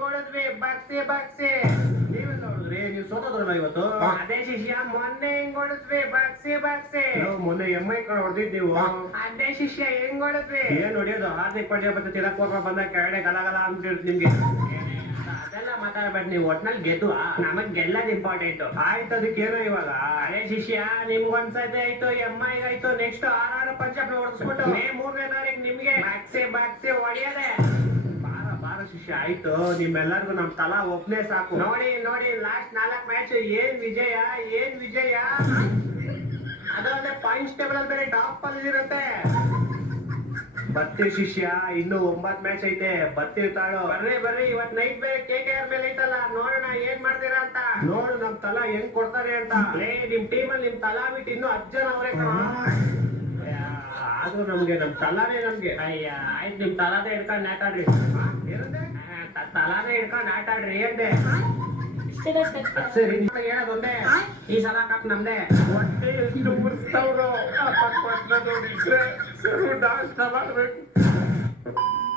ನೋಡಿದ್ವಿ ಬಾಕ್ಸೆ ಬಾಕ್ಸೆ ನೀವೆಲ್ಲ ನೋಡಿದ್ರಿ ನೀವು ಸೋತೋದ್ರಲ್ಲ ಇವತ್ತು ಅದೇ ಶಿಷ್ಯ ಮೊನ್ನೆ ಹೆಂಗ್ ಹೊಡೆದ್ವಿ ಬಾಕ್ಸೆ ಬಾಕ್ಸೆ ಮೊನ್ನೆ ಎಮ್ಮೈ ಕಡೆ ಹೊಡೆದಿದ್ ನೀವು ಅದೇ ಶಿಷ್ಯ ಹೆಂಗ್ ಹೊಡೆದ್ವಿ ಏನ್ ಹೊಡಿಯೋದು ಹಾರ್ದಿಕ್ ಪಾಂಡ್ಯ ಬಂದ ತಿಲಕ್ ವರ್ಮ ಬಂದ ಕೆಳಗಡೆ ಗಲಗಲ ಅಂತ ಹೇಳ್ತು ನಿಮ್ಗೆ ಅದೆಲ್ಲ ಮಾತಾಡ್ಬೇಡ ನೀವು ಒಟ್ನಲ್ಲಿ ಗೆದ್ದು ನಮಗ್ ಗೆಲ್ಲದ್ ಇಂಪಾರ್ಟೆಂಟ್ ಆಯ್ತು ಅದಕ್ಕೇನೋ ಇವಾಗ ಅದೇ ಶಿಷ್ಯ ನಿಮ್ಗೊಂದ್ಸತಿ ಆಯ್ತು ಎಮ್ಮೈ ಆಯ್ತು ನೆಕ್ಸ್ಟ್ ಆರ್ ಪಂಜಾಬ್ ಹೊಡೆಸ್ಬಿಟ್ಟು ಮೇ 3ನೇ ತಾರೀಕು ನಿಮ್ಗೆ ಬಾಕ್ಸೆ ಬಾಕ್ಸೆ ಹೊಡೆಯದೆ ಬಾರ ಶಿಷ್ಯ ಆಯ್ತು ನಿಮ್ಮೆಲ್ಲರಿಗೂ ನಮ್ ತಲಾ ಒಪ್ನೇ ಸಾಕು ನೋಡಿ ನೋಡಿ ಲಾಸ್ಟ್ 4 ಮ್ಯಾಚ್ ಏನ್ ವಿಜಯ ಏನ್ ವಿಜಯ ಅದಾದ್ರೆ ಪಾಯಿಂಟ್ಸ್ ಟೇಬಲ್ ಅಲ್ಲಿ ಬೇರೆ ಟಾಪ್ ಅಲ್ಲಿ ಇರುತ್ತೆ ಬರ್ತೀವಿ ಶಿಷ್ಯ ಇನ್ನು 9 ಮ್ಯಾಚ್ ಐತೆ ಬರ್ತಿರ್ತಾಳು ಬರ್ರಿ ಇವತ್ ನೈಟ್ ಬೇರೆ KKR ಮೇಲೆ ಐತಲ್ಲ ನೋಡೋಣ ಏನ್ ಮಾಡ್ತೀರಾ ಅಂತ ನೋಡು ನಮ್ ತಲಾ ಹೆಂಗ್ ಕೊಡ್ತಾರೆ ಅಂತ ನಿಮ್ ಟೀಮ್ ಅಲ್ಲಿ ನಿಮ್ ತಲಾ ಬಿಟ್ಟು ಇನ್ನು 10 ಜನ ಅವರೇ ಆದ್ರೂ ನಮ್ಗೆ ನಮ್ ತಲಾನೇ ನಮ್ಗೆ ಅಯ್ಯ ಆಯ್ತು ನಿಮ್ ತಲಾನೇ ಹಿಡ್ಕೊಂಡ್ ಆಟಾಡ್ರಿ ತಲಾನೇ ಹಿಡ್ಕೊಂಡ್ ಆಟಾಡ್ರಿ ಅಂದೆ ಸರಿ ಹೇಳೋದೊಂದೇ ಈ ಸಲ ಕಪ್ ನಮ್ದೆ ಹೊಟ್ಟೆ ಎಷ್ಟು ಉರ್ಸ್ತವ್ರು ನೋಡಿದ್ರೆ ಡಾನ್ಸ್ ಮಾಡ್ಬೇಕು